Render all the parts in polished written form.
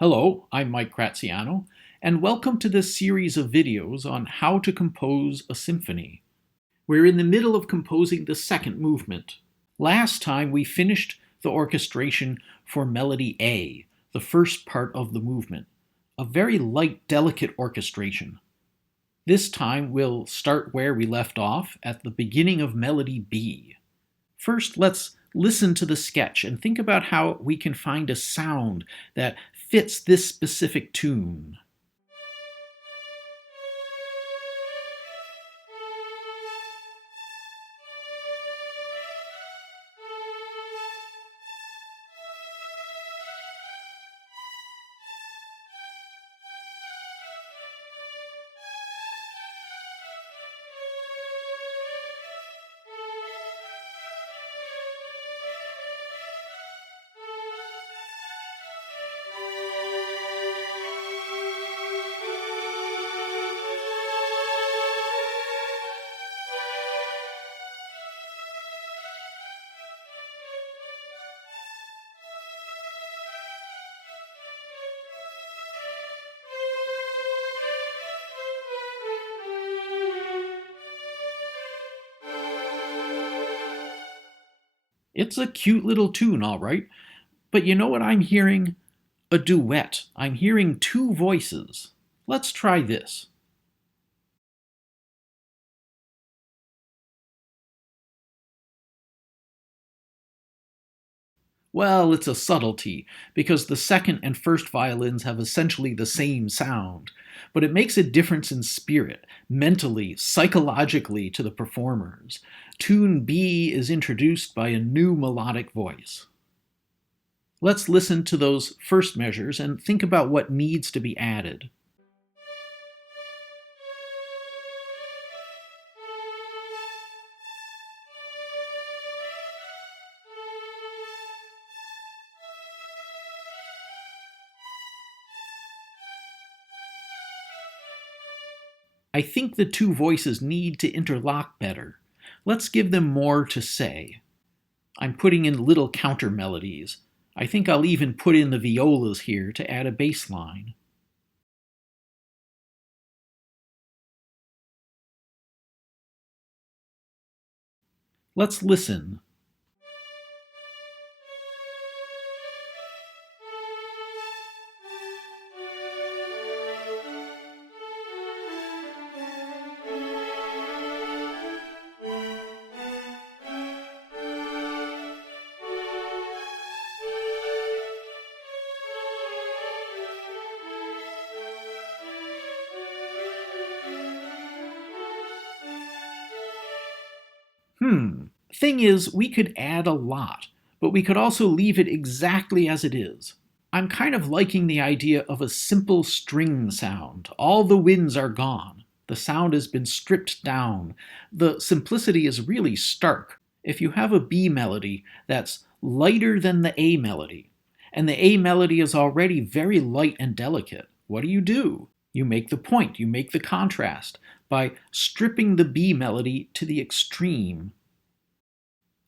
Hello, I'm Mike Graziano, and welcome to this series of videos on how to compose a symphony. We're in the middle of composing the second movement. Last time we finished the orchestration for melody A, the first part of the movement, a very light, delicate orchestration. This time we'll start where we left off at the beginning of melody B. First, let's listen to the sketch and think about how we can find a sound that fits this specific tune. It's a cute little tune, all right, but you know what I'm hearing? A duet. I'm hearing two voices. Let's try this. Well, it's a subtlety, because the second and first violins have essentially the same sound, but it makes a difference in spirit, mentally, psychologically to the performers. Tune B is introduced by a new melodic voice. Let's listen to those first measures and think about what needs to be added. I think the two voices need to interlock better. Let's give them more to say. I'm putting in little counter melodies. I think I'll even put in the violas here to add a bass line. Let's listen. Thing is, we could add a lot, but we could also leave it exactly as it is. I'm kind of liking the idea of a simple string sound. All the winds are gone. The sound has been stripped down. The simplicity is really stark. If you have a B melody that's lighter than the A melody, and the A melody is already very light and delicate, what do? You make the point, you make the contrast by stripping the B melody to the extreme.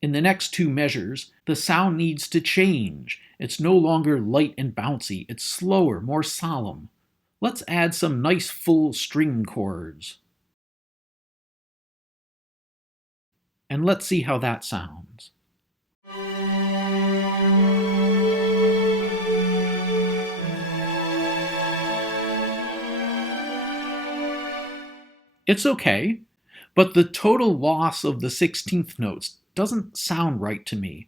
In the next two measures, the sound needs to change. It's no longer light and bouncy, it's slower, more solemn. Let's add some nice full string chords. And let's see how that sounds. It's okay, but the total loss of the 16th notes doesn't sound right to me.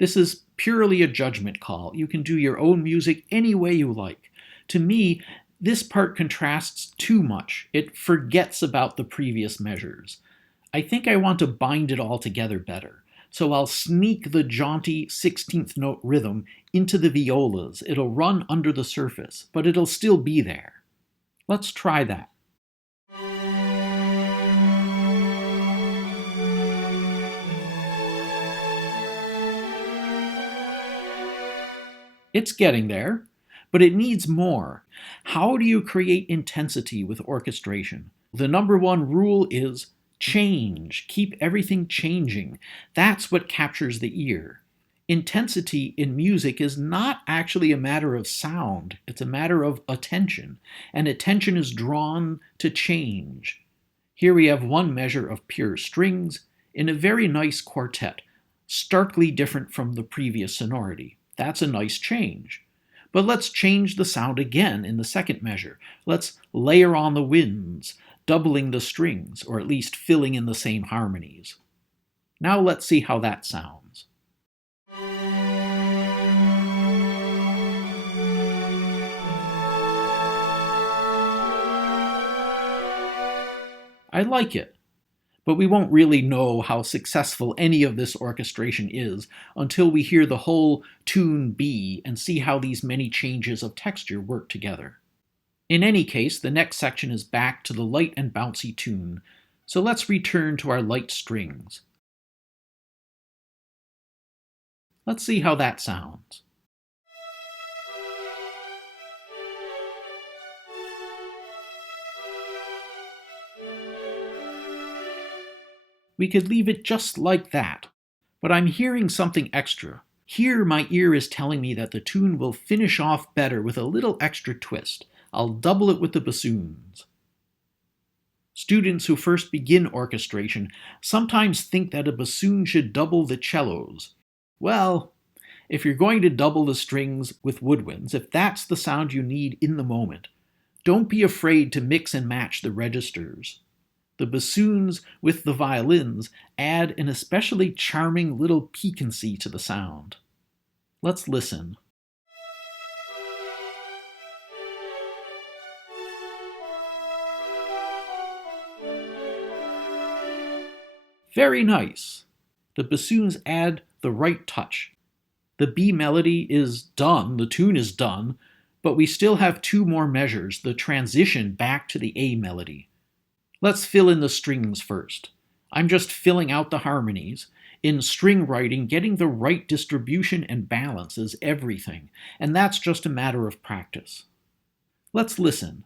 This is purely a judgment call. You can do your own music any way you like. To me, this part contrasts too much. It forgets about the previous measures. I think I want to bind it all together better. So I'll sneak the jaunty 16th note rhythm into the violas. It'll run under the surface, but it'll still be there. Let's try that. It's getting there, but it needs more. How do you create intensity with orchestration? The number one rule is change. Keep everything changing. That's what captures the ear. Intensity in music is not actually a matter of sound, it's a matter of attention, and attention is drawn to change. Here we have one measure of pure strings in a very nice quartet, starkly different from the previous sonority. That's a nice change. But let's change the sound again in the second measure. Let's layer on the winds, doubling the strings, or at least filling in the same harmonies. Now let's see how that sounds. I like it, but we won't really know how successful any of this orchestration is until we hear the whole tune B and see how these many changes of texture work together. In any case, the next section is back to the light and bouncy tune, so let's return to our light strings. Let's see how that sounds. We could leave it just like that, but I'm hearing something extra. Here my ear is telling me that the tune will finish off better with a little extra twist. I'll double it with the bassoons. Students who first begin orchestration sometimes think that a bassoon should double the cellos. Well, if you're going to double the strings with woodwinds, if that's the sound you need in the moment, don't be afraid to mix and match the registers. The bassoons with the violins add an especially charming little piquancy to the sound. Let's listen. Very nice. The bassoons add the right touch. The B melody is done, the tune is done, but we still have two more measures, the transition back to the A melody. Let's fill in the strings first. I'm just filling out the harmonies. In string writing, getting the right distribution and balance is everything, and that's just a matter of practice. Let's listen.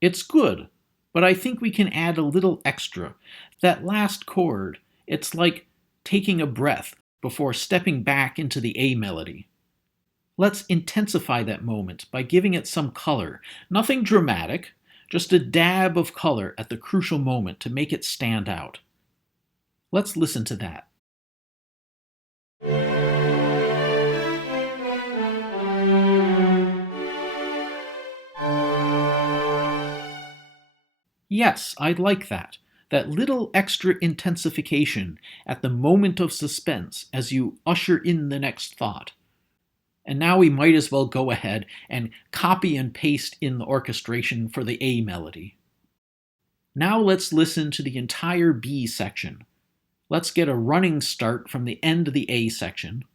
It's good, but I think we can add a little extra. That last chord, it's like taking a breath before stepping back into the A melody. Let's intensify that moment by giving it some color. Nothing dramatic, just a dab of color at the crucial moment to make it stand out. Let's listen to that. Yes, I'd like that. That little extra intensification at the moment of suspense as you usher in the next thought. And now we might as well go ahead and copy and paste in the orchestration for the A melody. Now let's listen to the entire B section. Let's get a running start from the end of the A section.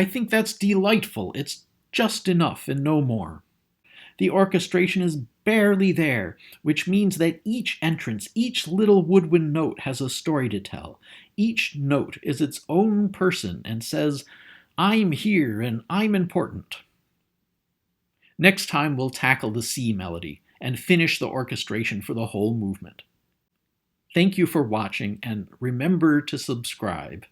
I think that's delightful. It's just enough and no more. The orchestration is barely there, which means that each entrance, each little woodwind note has a story to tell. Each note is its own person and says, I'm here and I'm important. Next time we'll tackle the C melody and finish the orchestration for the whole movement. Thank you for watching, and remember to subscribe.